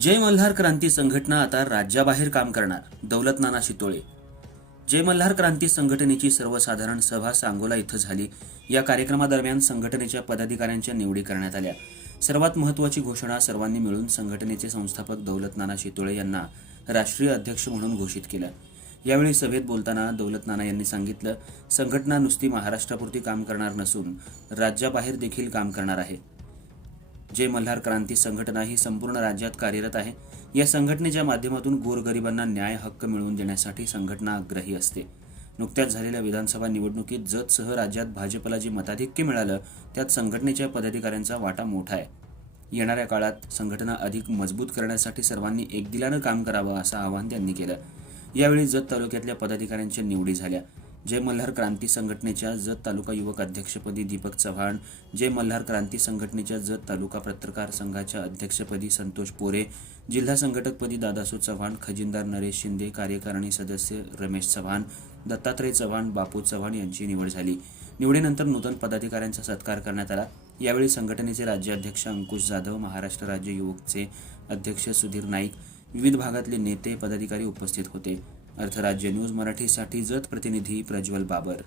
जय मल्हार क्रांती संघटना आता राज्याबाहेर काम करणार दौलत नाना शितोळे. जय मल्हार क्रांती संघटनेची सर्वसाधारण सभा सांगोला इथं झाली. या कार्यक्रमादरम्यान संघटनेच्या पदाधिकाऱ्यांच्या निवडी करण्यात आल्या. सर्वात महत्त्वाची घोषणा सर्वांनी मिळून संघटनेचे संस्थापक दौलत नाना शितोळे यांना राष्ट्रीय अध्यक्ष म्हणून घोषित केलं. यावेळी सभेत बोलताना दौलत नाना यांनी सांगितलं संघटना नुसती महाराष्ट्रापुरती काम करणार नसून राज्याबाहेर देखील काम करणार आहे. जय मल्हार क्रांती संघटना ही संपूर्ण राज्यात कार्यरत आहे या संघटनेच्या माध्यमातून गोरगरिबांना न्याय हक्क मिळवून देण्यासाठी संघटना आग्रही असते. नुकत्याच झालेल्या विधानसभा निवडणुकीत जतसह राज्यात भाजपला जे मताधिक्य मिळालं त्यात संघटनेच्या पदाधिकाऱ्यांचा वाटा मोठा आहे. येणाऱ्या काळात संघटना अधिक मजबूत करण्यासाठी सर्वांनी एकदिलानं काम करावं असं आवाहन त्यांनी केलं. यावेळी जत तालुक्यातल्या पदाधिकाऱ्यांच्या निवडी झाल्या. जय मल्हार क्रांती संघटनेच्या जत तालुका युवक अध्यक्षपदी दीपक चव्हाण जय मल्हार क्रांती संघटनेच्या जत तालुका पत्रकार संघाच्या अध्यक्षपदी संतोष पोरे जिल्हा संघटकपदी दादासू चव्हाण खजिनदार नरेश शिंदे कार्यकारिणी सदस्य रमेश चव्हाण दत्तात्रय चव्हाण बापू चव्हाण यांची निवड झाली. निवडीनंतर नूतन पदाधिकाऱ्यांचा सत्कार करण्यात आला. यावेळी संघटनेचे राज्याध्यक्ष अंकुश जाधव महाराष्ट्र राज्य युवकचे अध्यक्ष सुधीर नाईक विविध भागातले नेते पदाधिकारी उपस्थित होते. अर्थराज्य न्यूज मराठीसाठी जत प्रतिनिधी प्रज्वल बाबर.